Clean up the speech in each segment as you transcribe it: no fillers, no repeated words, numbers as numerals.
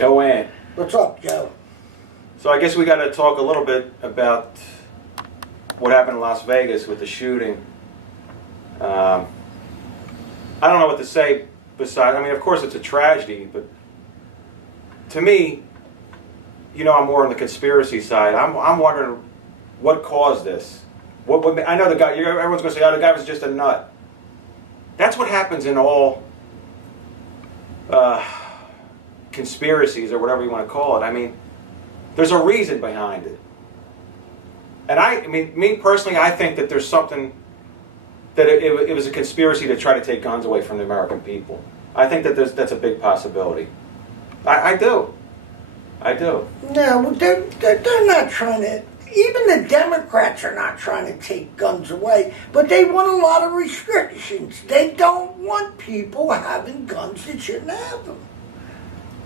Joanne. What's up, Joe? So I guess we got to talk a little bit about what happened in Las Vegas with the shooting. I don't know what to say besides, I mean, of course it's a tragedy, but to me, you know, I'm more on the conspiracy side. I'm wondering what caused this. I know the guy, everyone's going to say, oh, the guy was just a nut. That's what happens in all conspiracies or whatever you want to call it. I mean, there's a reason behind it. And I mean, me personally, I think that there's something, that it was a conspiracy to try to take guns away from the American people. I think that that's a big possibility. I do. No, they're not trying to, even the Democrats are not trying to take guns away, but they want a lot of restrictions. They don't want people having guns that shouldn't have them.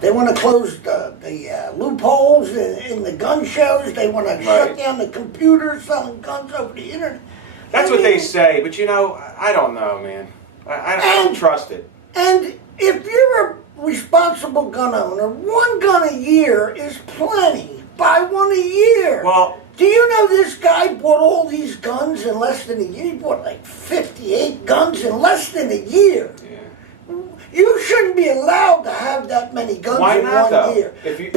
They want to close the loopholes in the gun shows. They want to shut down the computers selling guns over the internet. That's what they say, but you know, I don't know, man. I don't trust it. And if you're a responsible gun owner, one gun a year is plenty. Buy one a year. Well, do you know this guy bought all these guns in less than a year? He bought like 58 guns in less than a year. Yeah. You shouldn't be allowed to have that many guns Why in not, one though? year. If you,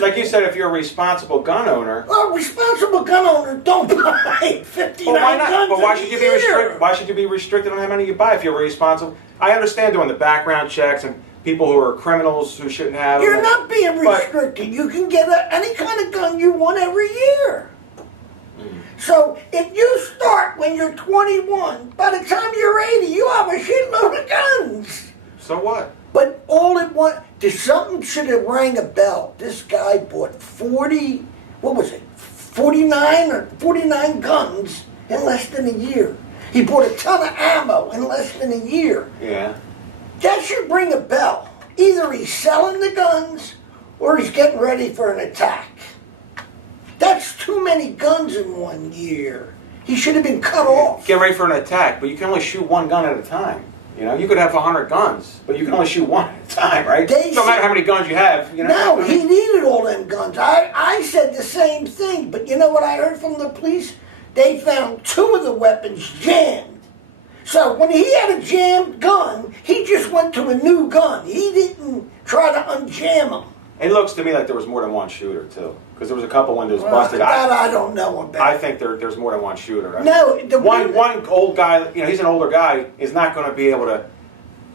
like you said, if you're a responsible gun owner. A responsible gun owner don't buy 59 Well, why not? guns But why a should you year. be restricted? Why should you be restricted on how many you buy if you're responsible? I understand doing the background checks and people who are criminals who shouldn't have. You're not being restricted. You can get any kind of gun you want every year. So if you start when you're 21, by the time you're 80, you have a shitload of guns. So what? But all it want, something should have rang a bell. This guy bought 49 guns in less than a year. He bought a ton of ammo in less than a year. Yeah. That should ring a bell. Either he's selling the guns or he's getting ready for an attack. That's too many guns in 1 year. He should have been cut off. Get ready for an attack, but you can only shoot one gun at a time. You know, you could have 100 guns, but you can only shoot one at a time, right? No matter how many guns you have, you know. No, he needed all them guns. I said the same thing, but you know what I heard from the police? They found 2 of the weapons jammed. So when he had a jammed gun, he just went to a new gun. He didn't try to unjam them. It looks to me like there was more than one shooter, too. Because there was a couple windows busted. That I don't know about. I think there's more than one shooter. No, one old guy, you know, he's an older guy, is not going to be able to,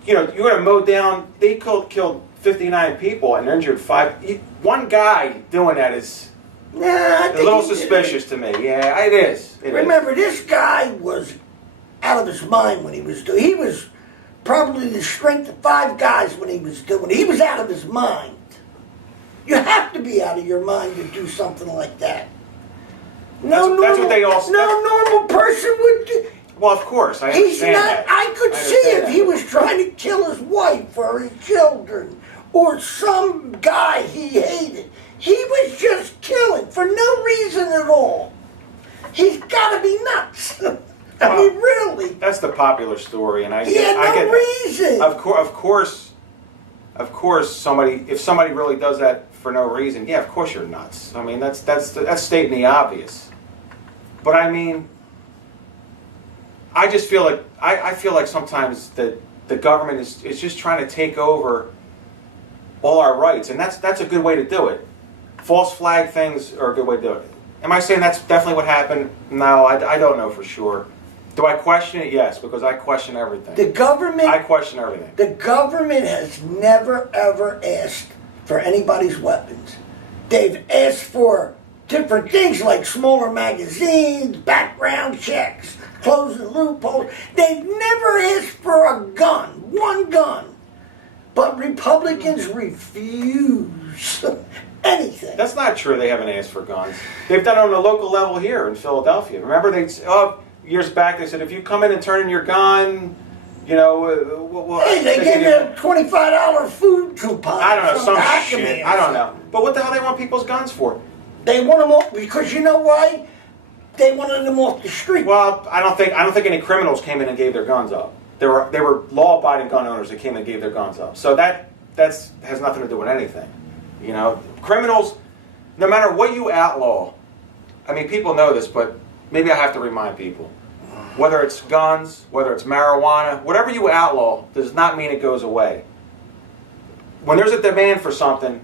you know, you're going to mow down, they killed 59 people and injured 5. One guy doing that is a little suspicious to me. Yeah, it is. Remember, this guy was out of his mind when he was doing. He was probably the strength of 5 guys when he was doing. He was out of his mind. You have to be out of your mind to do something like that. That's what they all say. No normal person would do. Well, of course, I understand that. I could see if he was trying to kill his wife or his children or some guy he hated. He was just killing for no reason at all. He's got to be nuts. I mean, really. That's the popular story, and he had no reason. Of course, if somebody really does that for no reason, yeah, of course you're nuts. I mean, that's stating the obvious. But I mean, I just feel like I feel like sometimes that the government is just trying to take over all our rights, and that's a good way to do it. False flag things are a good way to do it. Am I saying that's definitely what happened? No, I don't know for sure. Do I question it? Yes, because I question everything. I question everything. The government has never, ever asked for anybody's weapons. They've asked for different things like smaller magazines, background checks, closing loopholes. They've never asked for a gun, one gun. But Republicans refuse anything. That's not true. They haven't asked for guns. They've done it on a local level here in Philadelphia. Remember, years back, they said, if you come in and turn in your gun, you know, they gave you a $25 food coupon. I don't know, some shit. I don't know. But what the hell they want people's guns for? They want them off because you know why? They wanted them off the street. Well, I don't think any criminals came in and gave their guns up. They were law-abiding gun owners that came and gave their guns up. So that has nothing to do with anything. You know, criminals, no matter what you outlaw, I mean, people know this, but maybe I have to remind people. Whether it's guns, whether it's marijuana, whatever you outlaw does not mean it goes away. When there's a demand for something,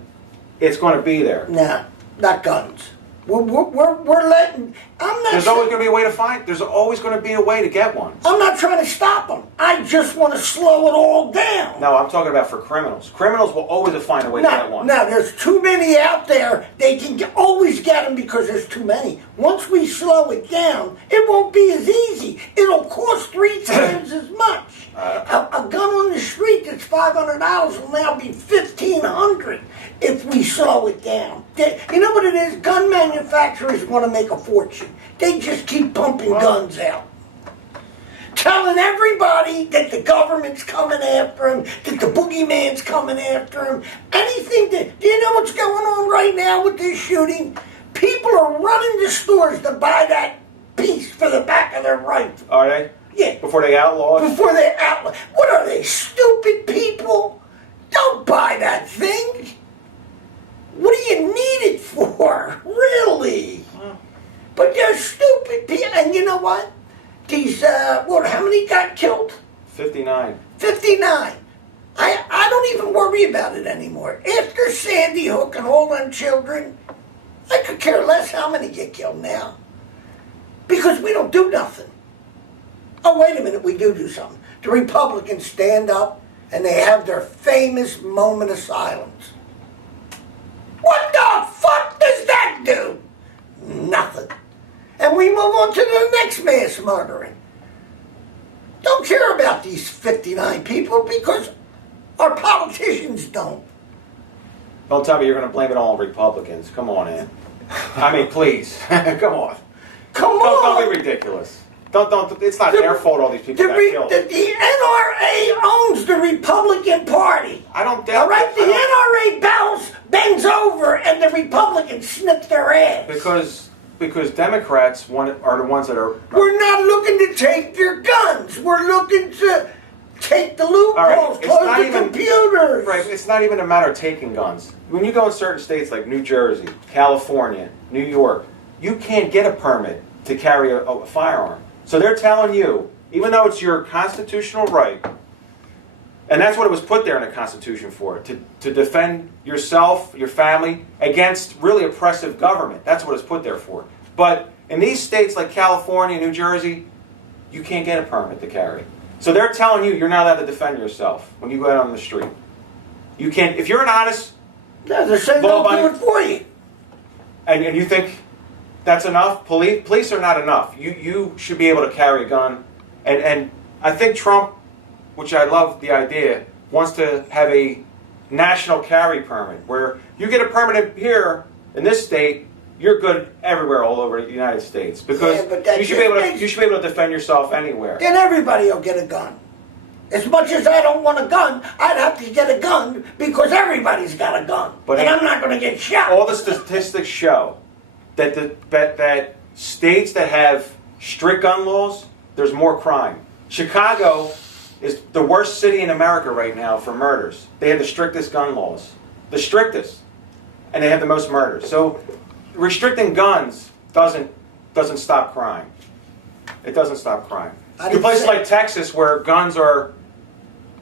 it's going to be there. Nah, not guns. We're letting. I'm not. There's always going to be a way to find. There's always going to be a way to get one. I'm not trying to stop them. I just want to slow it all down. No, I'm talking about for criminals. Criminals will always find a way to get one. No, there's too many out there. They can always get them because there's too many. Once we slow it down, it won't be as easy. It'll cost 3 times as much. A gun on the street that's $500 will now be $1,500 if we slow it down. You know what it is? Gun manufacturers want to make a fortune. They just keep pumping guns out. Telling everybody that the government's coming after him, that the boogeyman's coming after him. Anything that, do you know what's going on right now with this shooting? People are running to stores to buy that piece for the back of their rifle. Are they? Yeah. Before they outlaw it? Before they outlaw. What are they, stupid people? Don't buy that thing. What do you need it for? Really? But they're stupid people. And you know what? These, how many got killed? 59. 59. I don't even worry about it anymore. After Sandy Hook and all them children, I could care less how many get killed now. Because we don't do nothing. Oh, wait a minute, we do something. The Republicans stand up and they have their famous moment of silence. What the fuck does that do? Nothing. And we move on to the next mass murdering. Don't care about these 59 people because our politicians don't. Don't tell me you're going to blame it all on Republicans. Come on, Ann. I mean, please. Come on. Come on. Don't be ridiculous. Don't. It's not their fault all these people got killed. The NRA owns the Republican Party. I don't doubt all right, the NRA bends over and the Republicans snip their ass. Because Democrats are the ones that are... We're not looking to take your guns. We're looking to take the loopholes, close the computers. Right, it's not even a matter of taking guns. When you go in certain states like New Jersey, California, New York, you can't get a permit to carry a firearm. So they're telling you, even though it's your constitutional right, and that's what it was put there in the Constitution for, to defend yourself, your family, against really oppressive government. That's what it's put there for. But in these states like California, New Jersey, you can't get a permit to carry. So they're telling you you're not allowed to defend yourself when you go out on the street. You can't, if you're an honest... No, they're saying they'll do it for you. And you think that's enough? Police are not enough. You should be able to carry a gun. And I think Trump, which I love the idea, wants to have a national carry permit where you get a permit here in this state, you're good everywhere all over the United States because you should be able to defend yourself anywhere. Then everybody will get a gun. As much as I don't want a gun, I'd have to get a gun because everybody's got a gun, and I'm not going to get shot. All the statistics show that that states that have strict gun laws, there's more crime. Chicago is the worst city in America right now for murders. They have the strictest gun laws, the strictest, and they have the most murders. So restricting guns doesn't stop crime. It doesn't stop crime. In places like Texas where guns are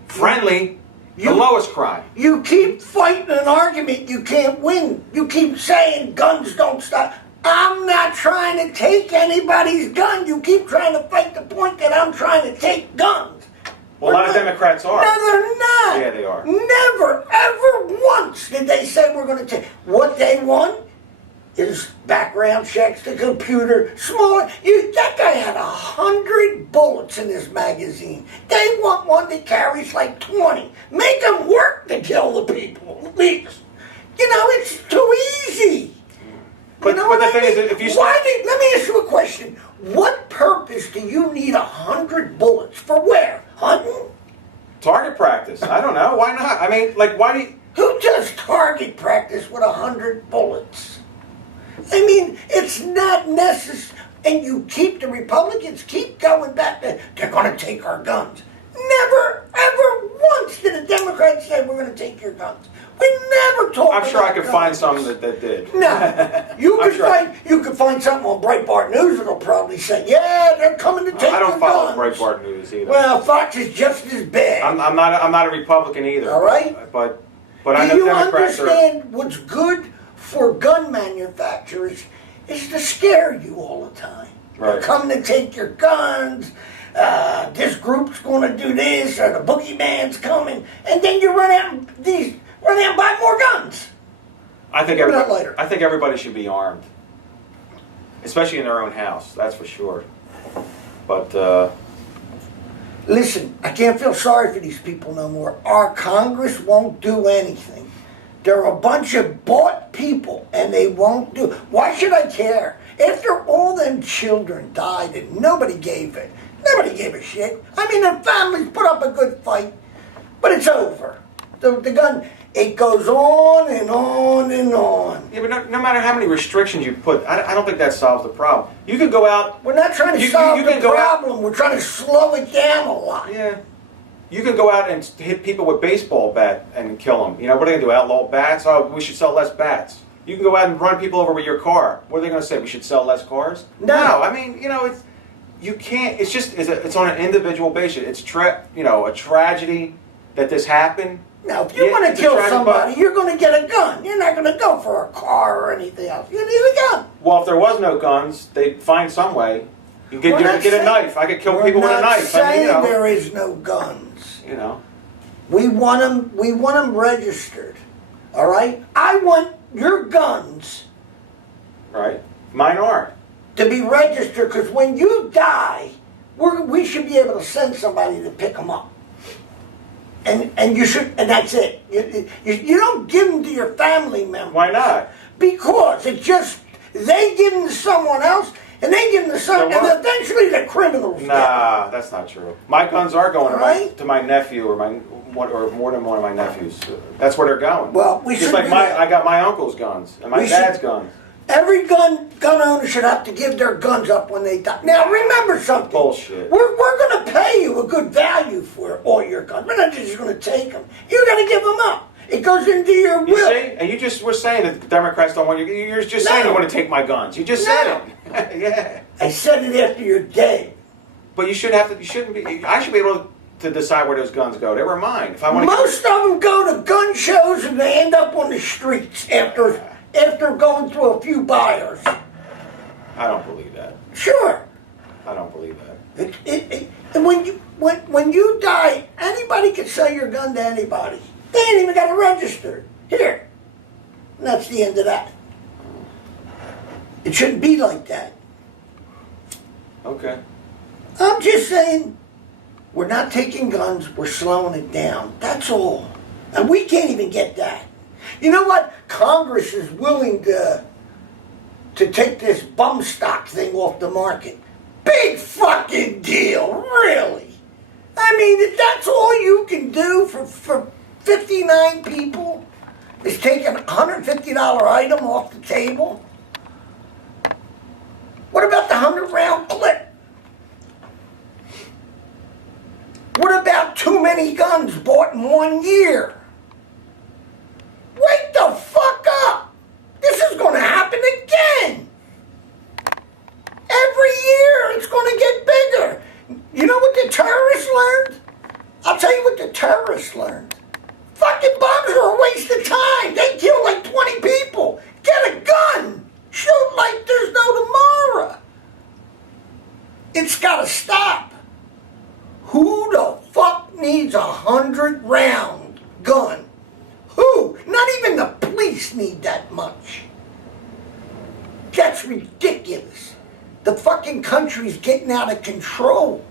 friendly, the lowest crime. You keep fighting an argument you can't win. You keep saying guns don't stop. I'm not trying to take anybody's gun. You keep trying to fight the point that I'm trying to take guns. Well, a lot of Democrats are. No, they're not. Yeah, they are. Never, ever once did they say we're going to take. What they want is background checks, the computer, smaller. That guy had 100 bullets in his magazine. They want one that carries like 20. Make them work to kill the people. You know, it's too easy. But the thing is, if you start... Let me ask you a question. What purpose do you need 100 bullets? For where? Hunting? Target practice. I don't know. Why not? I mean, like, why do you... Who does target practice with 100 bullets? I mean, it's not necessary. And the Republicans keep going back to, they're going to take our guns. Never, ever once did a Democrat say, we're going to take your guns. We never talk I'm sure I about could find guns. some that did. No, you I'm could sure. find something on Breitbart News that'll probably say, yeah, they're coming to take I don't your follow guns. Breitbart News either. Well, Fox is just as bad. I'm not a Republican either. All right. But I Do know you Democrats are. understand what's good for gun manufacturers is to scare you all the time. Right. They're coming to take your guns. This group's going to do this, or the boogeyman's coming, and then you run out and buy more guns. I think Remember that everybody. later. I think everybody should be armed, especially in their own house. That's for sure. But Listen, I can't feel sorry for these people no more. Our Congress won't do anything. They're a bunch of bought people, and they won't do. Why should I care? After all them children died and nobody gave a shit. I mean, their families put up a good fight, but it's over. The gun, it goes on and on and on. yeah, but no matter how many restrictions you put, I don't think that solves the problem. You could go out. We're not trying to You solve the can go out- problem. We're trying to slow it down a lot. Yeah. You can go out and hit people with baseball bat and kill them. You know, what are they going to do? Outlaw bats? Oh, we should sell less bats. You can go out and run people over with your car. What are they going to say? We should sell less cars? No. I mean, you know, you can't. It's just it's on an individual basis. It's a tragedy that this happened. Now, if you Yeah, want to it's a kill tragedy, somebody, but- you're going to get a gun. You're not going to go for a car or anything else. You need a gun. Well, if there was no guns, they'd find some way. You We're not get a saying- knife. I could kill We're people with a not knife. saying I mean, there is no guns. you know. We want them registered. All right? I want your guns Right? Mine aren't. to be registered because when you die, we should be able to send somebody to pick them up. And you should, and that's it. You don't give them to your family members. Why not? Because it's just, they give them to someone else, and they give them to someone, So what? and eventually the criminals get them. Nah, that's not true. My guns are going Right? to my nephew or more than one of my nephews. That's where they're going. Well, we just should like do that. I got my uncle's guns and my We dad's should- guns. Every gun owner should have to give their guns up when they die. Now remember something. Bullshit. We're going to pay you a good value for all your guns. We're not just going to take them. You're going to give them up. It goes into your You will. see? And you just were saying that the Democrats don't want you. You're just saying No. you want to take my guns. You just No. said it. Yeah. I said it after you're dead. But you shouldn't have to. You shouldn't be. I should be able to decide where those guns go. They were mine. If I want to. Most of them go to gun shows and they end up on the streets after going through a few buyers. I don't believe that. Sure. I don't believe that. And when you die, anybody can sell your gun to anybody. They ain't even got to register. Here. And that's the end of that. It shouldn't be like that. Okay. I'm just saying, we're not taking guns, we're slowing it down. That's all. And we can't even get that. You know what? Congress is willing to take this bum stock thing off the market. Big fucking deal, really. I mean, that's all you can do for 59 people is take an $150 item off the table. What about the 100-round clip? What about too many guns bought in 1 year? Wake the fuck up! This is going to happen again! Every year it's going to get bigger. You know what the terrorists learned? I'll tell you what the terrorists learned. Fucking bombs are a waste of time. They kill like 20 people. Get a gun. Shoot like there's no tomorrow. It's got to stop. Who the fuck needs a 100-round gun? Who? Not even the police need that much. That's ridiculous. The fucking country's getting out of control.